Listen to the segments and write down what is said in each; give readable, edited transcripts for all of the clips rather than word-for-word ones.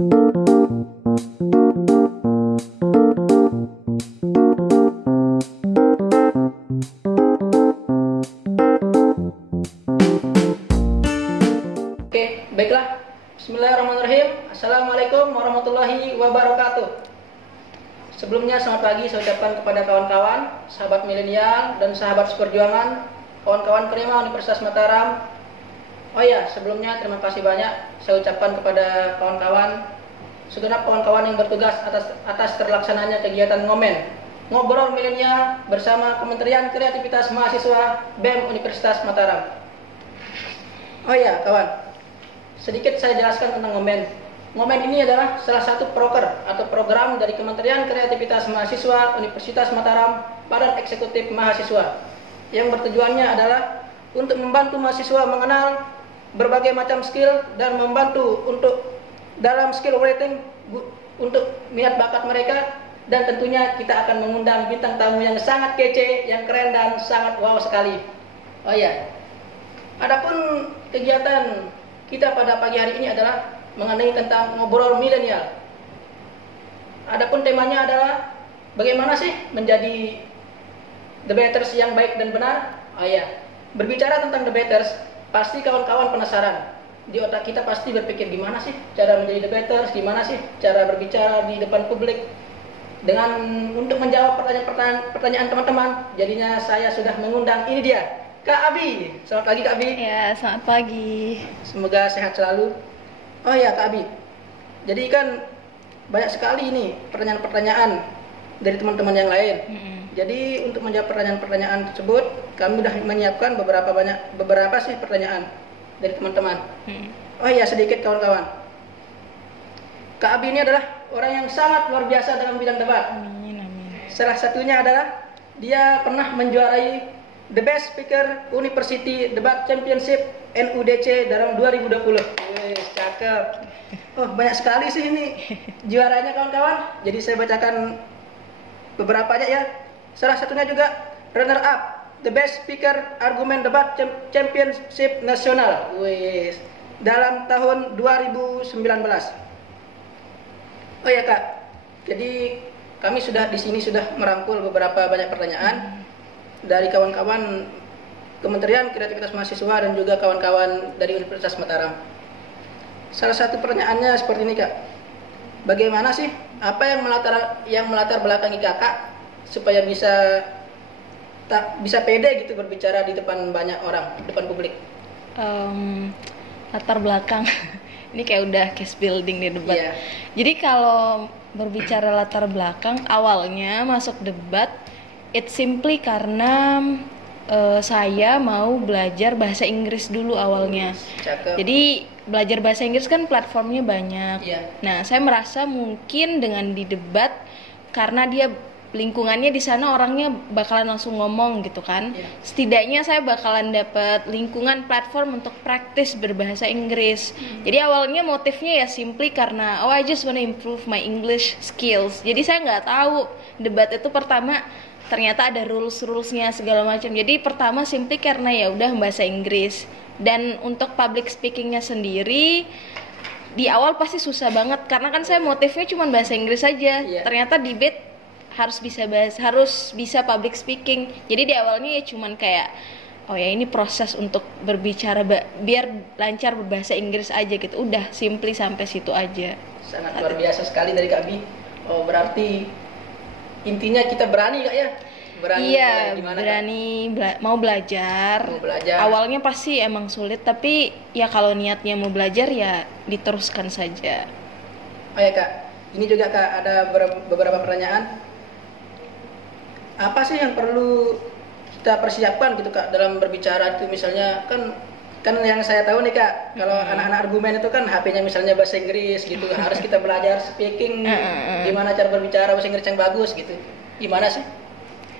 Oke, baiklah. Bismillahirrahmanirrahim. Assalamualaikum warahmatullahi wabarakatuh. Sebelumnya selamat pagi saya ucapkan kepada kawan-kawan, sahabat milenial dan sahabat seperjuangan, kawan-kawan Prima Universitas Mataram. Oh ya, sebelumnya terima kasih banyak saya ucapkan kepada kawan-kawan, segenap kawan-kawan yang bertugas atas terlaksananya kegiatan ngobrol milenial bersama Kementerian Kreativitas Mahasiswa BEM Universitas Mataram. Oh ya, kawan. Sedikit saya jelaskan tentang Ngomen. Ngomen ini adalah salah satu proker atau program dari Kementerian Kreativitas Mahasiswa Universitas Mataram Badan Eksekutif Mahasiswa yang bertujuannya adalah untuk membantu mahasiswa mengenal berbagai macam skill dan membantu untuk dalam skill rating untuk minat bakat mereka, dan tentunya kita akan mengundang bintang tamu yang sangat kece, yang keren dan sangat wow sekali. Oh ya. Adapun kegiatan kita pada pagi hari ini adalah mengenai tentang ngobrol milenial. Adapun temanya adalah bagaimana sih menjadi debaters yang baik dan benar. Oh ya, berbicara tentang debaters, pasti kawan-kawan penasaran. Di otak kita pasti berpikir gimana sih cara menjadi debaters, gimana sih cara berbicara di depan publik. Untuk menjawab pertanyaan teman-teman, jadinya saya sudah mengundang ini dia, Kak Abi. Selamat pagi Kak Abi. Ya, selamat pagi. Semoga sehat selalu. Oh ya Kak Abi, jadi kan banyak sekali ini pertanyaan-pertanyaan dari teman-teman yang lain. Jadi untuk menjawab pertanyaan-pertanyaan tersebut, kami sudah menyiapkan beberapa sih pertanyaan dari teman-teman. Oh iya, sedikit kawan-kawan. Kak Abi ini adalah orang yang sangat luar biasa dalam bidang debat. Amin. Salah satunya adalah dia pernah menjuarai The Best Speaker University Debat Championship NUDC dalam 2020. Wih, cakep. Oh, banyak sekali sih ini juaranya kawan-kawan. Jadi saya bacakan beberapa aja ya. Salah satunya juga runner up The Best Speaker Argument Debat Championship Nasional. Wih, dalam tahun 2019. Oh ya Kak. Jadi kami di sini sudah merangkul beberapa banyak pertanyaan dari kawan-kawan Kementerian Kreativitas Mahasiswa dan juga kawan-kawan dari Universitas Mataram. Salah satu pertanyaannya seperti ini Kak. Bagaimana sih apa yang melatar belakangi Kakak supaya bisa pede gitu berbicara di depan banyak orang, di depan publik? Latar belakang ini kayak udah case building di debat. Yeah. Jadi kalau berbicara latar belakang, awalnya masuk debat it's simply karena saya mau belajar bahasa Inggris dulu awalnya. Cakep. Jadi belajar bahasa Inggris kan platformnya banyak. Yeah. Nah, saya merasa mungkin dengan di debat, karena dia lingkungannya di sana orangnya bakalan langsung ngomong gitu kan. Yeah. Setidaknya saya bakalan dapat lingkungan platform untuk praktis berbahasa Inggris. Jadi awalnya motifnya ya simply karena I just wanna improve my English skills. Jadi saya nggak tahu debat itu pertama ternyata ada rules-rulesnya segala macam. Jadi pertama simply karena ya udah bahasa Inggris. Dan untuk public speakingnya sendiri di awal pasti susah banget karena kan saya motifnya cuma bahasa Inggris saja. Yeah. Ternyata debate harus bisa public speaking. Jadi di awalnya ya cuman kayak oh ya ini proses untuk berbicara biar lancar berbahasa Inggris aja gitu. Udah simply sampai situ aja. Sangat luar biasa sekali dari Kak Bi. Oh, berarti intinya kita berani Kak ya? Iya, gimana, berani mau belajar. Awalnya pasti emang sulit, tapi ya kalau niatnya mau belajar ya diteruskan saja. Oh ya Kak, ini juga Kak ada beberapa pertanyaan. Apa sih yang perlu kita persiapkan gitu Kak dalam berbicara itu? Misalnya kan yang saya tahu nih Kak, kalau anak-anak argumen itu kan HP-nya misalnya bahasa Inggris gitu, harus kita belajar speaking, gimana cara berbicara bahasa Inggris yang bagus gitu. Gimana sih?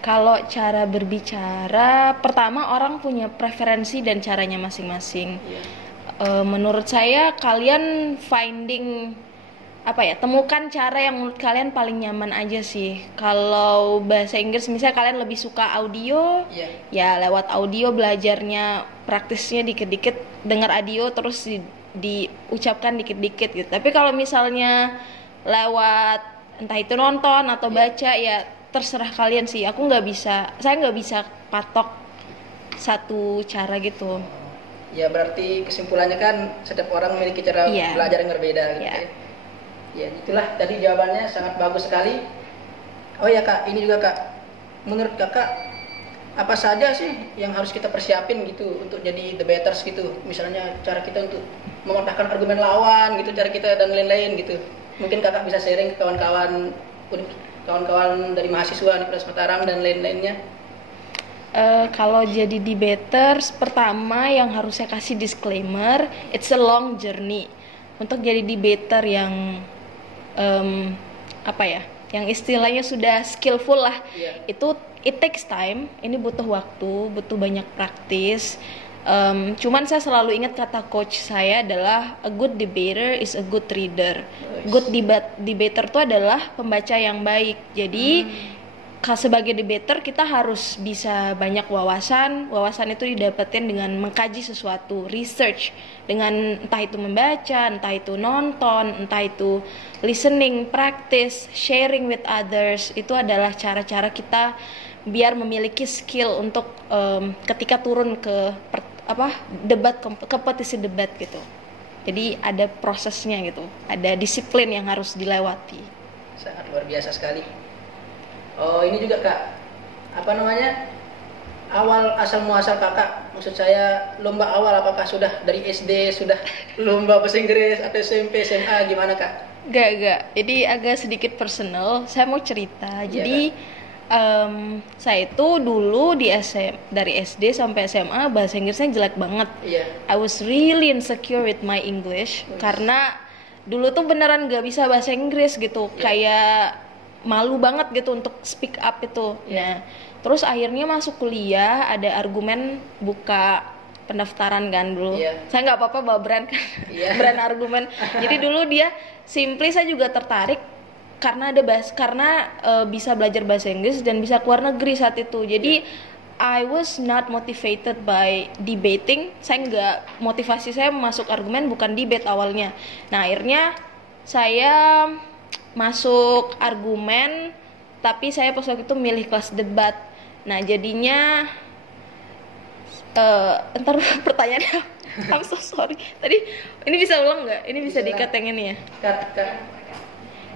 Kalau cara berbicara, pertama orang punya preferensi dan caranya masing-masing. Menurut saya kalian temukan cara yang menurut kalian paling nyaman aja sih. Kalau bahasa Inggris misalnya kalian lebih suka audio, ya lewat audio belajarnya, praktisnya dikit-dikit dengar audio terus diucapkan dikit-dikit gitu. Tapi kalau misalnya lewat entah itu nonton atau baca ya terserah kalian sih. Saya nggak bisa patok satu cara gitu. Ya berarti kesimpulannya kan setiap orang memiliki cara belajar yang berbeda gitu ya. Ya itulah tadi jawabannya sangat bagus sekali. Oh ya Kak, ini juga Kak, menurut Kakak apa saja sih yang harus kita persiapin gitu untuk jadi debaters gitu? Misalnya cara kita untuk mematahkan argumen lawan gitu, cara kita dan lain-lain gitu. Mungkin Kakak bisa sharing ke kawan-kawan dari mahasiswa di Universitas Mataram dan lain-lainnya. Kalau jadi debaters, pertama yang harus saya kasih disclaimer, it's a long journey. Untuk jadi debater yang yang istilahnya sudah skillful lah, itu it takes time. Ini butuh waktu, butuh banyak praktis. Cuman saya selalu ingat kata coach saya adalah a good debater is a good reader. Good debater itu adalah pembaca yang baik. Jadi sebagai debater kita harus bisa banyak wawasan itu didapetin dengan mengkaji sesuatu, research, dengan entah itu membaca, entah itu nonton, entah itu listening, practice, sharing with others. Itu adalah cara-cara kita biar memiliki skill untuk ketika turun ke kompetisi debat gitu. Jadi ada prosesnya gitu, ada disiplin yang harus dilewati. Sangat luar biasa sekali. Oh ini juga Kak, awal asal muasal Kakak, maksud saya lomba awal apakah sudah dari SD sudah lomba bahasa Inggris atau SMP, SMA gimana Kak? Gak, jadi agak sedikit personal, saya mau cerita. Jadi saya itu dulu dari SD sampai SMA bahasa Inggrisnya jelek banget. I was really insecure with my English karena dulu tuh beneran gak bisa bahasa Inggris gitu, kayak malu banget gitu untuk speak up itu. Nah, terus akhirnya masuk kuliah, ada argumen buka pendaftaran kan dulu. Saya nggak apa-apa bawa brand kan, brand argumen. Jadi dulu dia saya juga tertarik karena bisa belajar bahasa Inggris dan bisa keluar negeri saat itu. Jadi I was not motivated by debating. Motivasi saya masuk argumen bukan debate awalnya. Nah, akhirnya saya masuk argumen, tapi saya pas waktu itu milih kelas debat. Nah, jadinya entar pertanyaannya I'm so sorry. Tadi ini bisa ulang nggak? Ini bisa di-cut yang ini ya? Cut.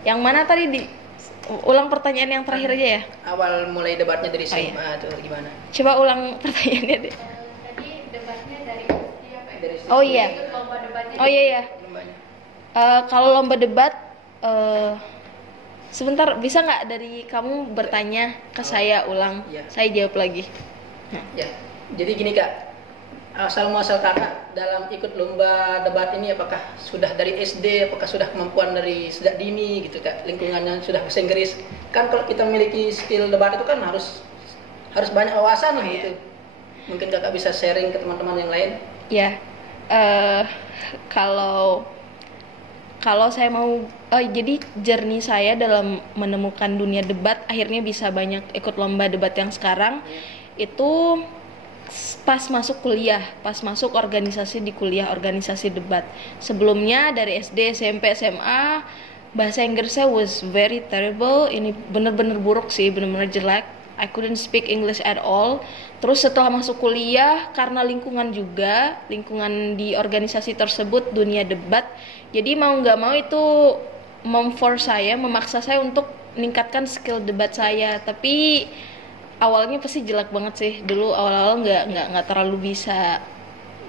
Yang mana tadi ulang pertanyaan yang terakhir aja ya? Awal mulai debatnya dari SMA atau gimana? Coba ulang pertanyaannya deh. Tadi debatnya dari apa ya? Oh iya. Lomba debatnya. Oh iya. Kalau lomba debat sebentar, bisa nggak dari kamu bertanya ke saya ulang? Saya jawab lagi. Ya, jadi gini Kak, asal muasal Kakak dalam ikut lomba debat ini apakah sudah dari SD, apakah sudah kemampuan dari sejak dini gitu Kak, lingkungannya sudah bahasa Inggris? Kan kalau kita memiliki skill debat itu kan harus banyak wawasan lah gitu. Mungkin Kakak bisa sharing ke teman-teman yang lain? Ya, kalau saya mau, jadi journey saya dalam menemukan dunia debat akhirnya bisa banyak ikut lomba debat yang sekarang itu pas masuk kuliah, pas masuk organisasi di kuliah, organisasi debat. Sebelumnya dari SD, SMP, SMA bahasa Inggris saya was very terrible. Ini bener-bener buruk sih, bener-bener jelek. I couldn't speak English at all. Terus setelah masuk kuliah, karena lingkungan di organisasi tersebut dunia debat, jadi mau nggak mau itu memaksa saya untuk meningkatkan skill debat saya. Tapi awalnya pasti jelek banget sih. Dulu awal-awal nggak terlalu bisa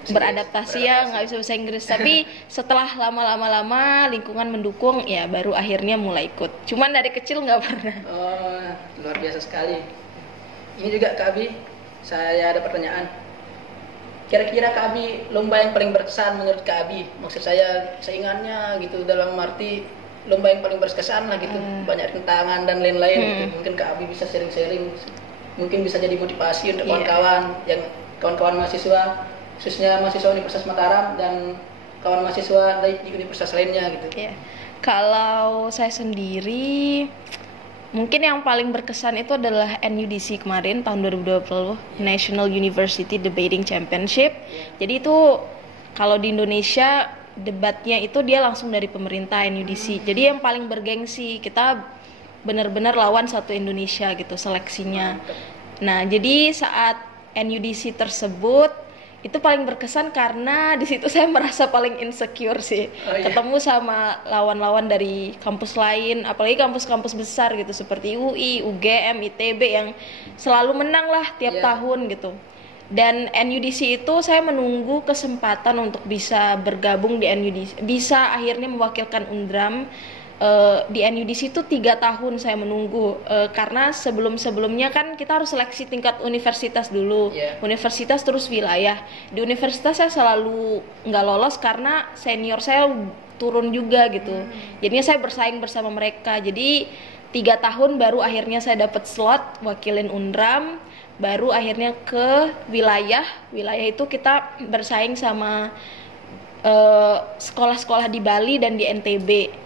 beradaptasi ya, nggak bisa bahasa Inggris. Tapi setelah lama lingkungan mendukung, ya baru akhirnya mulai ikut. Cuman dari kecil nggak pernah. Oh, luar biasa sekali. Ini juga Kak Abi, saya ada pertanyaan. Kira-kira Kak Abi, lomba yang paling berkesan menurut Kak Abi, maksud saya seingatnya gitu, dalam arti lomba yang paling berkesan lah gitu, banyak rintangan dan lain-lain gitu. Mungkin Kak Abi bisa sharing-sharing, mungkin bisa jadi motivasi untuk kawan-kawan mahasiswa, khususnya mahasiswa Universitas Mataram dan kawan mahasiswa dari universitas lainnya gitu. Kalau saya sendiri, mungkin yang paling berkesan itu adalah NUDC kemarin tahun 2020, National University Debating Championship. Jadi itu kalau di Indonesia debatnya itu dia langsung dari pemerintah NUDC. Jadi yang paling bergengsi, kita benar-benar lawan satu Indonesia gitu seleksinya. Nah, jadi saat NUDC tersebut itu paling berkesan karena di situ saya merasa paling insecure sih. Ketemu sama lawan-lawan dari kampus lain, apalagi kampus-kampus besar gitu seperti UI, UGM, ITB yang selalu menang lah tiap tahun gitu. Dan NUDC itu saya menunggu kesempatan untuk bisa bergabung di NUDC, bisa akhirnya mewakilkan Undram. Di NUDC itu 3 tahun saya menunggu, karena sebelumnya kan kita harus seleksi tingkat universitas dulu, universitas terus wilayah. Di universitas saya selalu nggak lolos karena senior saya turun juga gitu, jadinya saya bersaing bersama mereka. Jadi 3 tahun baru akhirnya saya dapat slot wakilin Undram, baru akhirnya ke wilayah itu kita bersaing sama sekolah-sekolah di Bali dan di NTB.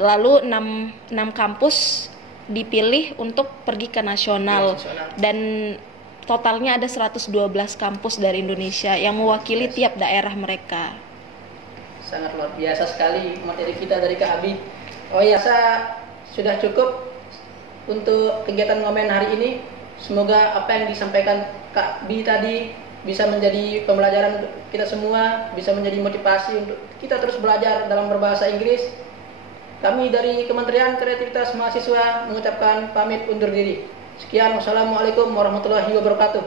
Lalu 6 kampus dipilih untuk pergi ke nasional, dan totalnya ada 112 kampus dari Indonesia yang mewakili tiap daerah mereka. Sangat luar biasa sekali materi kita dari Kak Abi. Oh ya, saya sudah cukup untuk kegiatan ngomen hari ini. Semoga apa yang disampaikan Kak Bi tadi bisa menjadi pembelajaran untuk kita semua, bisa menjadi motivasi untuk kita terus belajar dalam berbahasa Inggris. Kami dari Kementerian Kreativitas Mahasiswa mengucapkan pamit undur diri. Sekian, wassalamualaikum warahmatullahi wabarakatuh.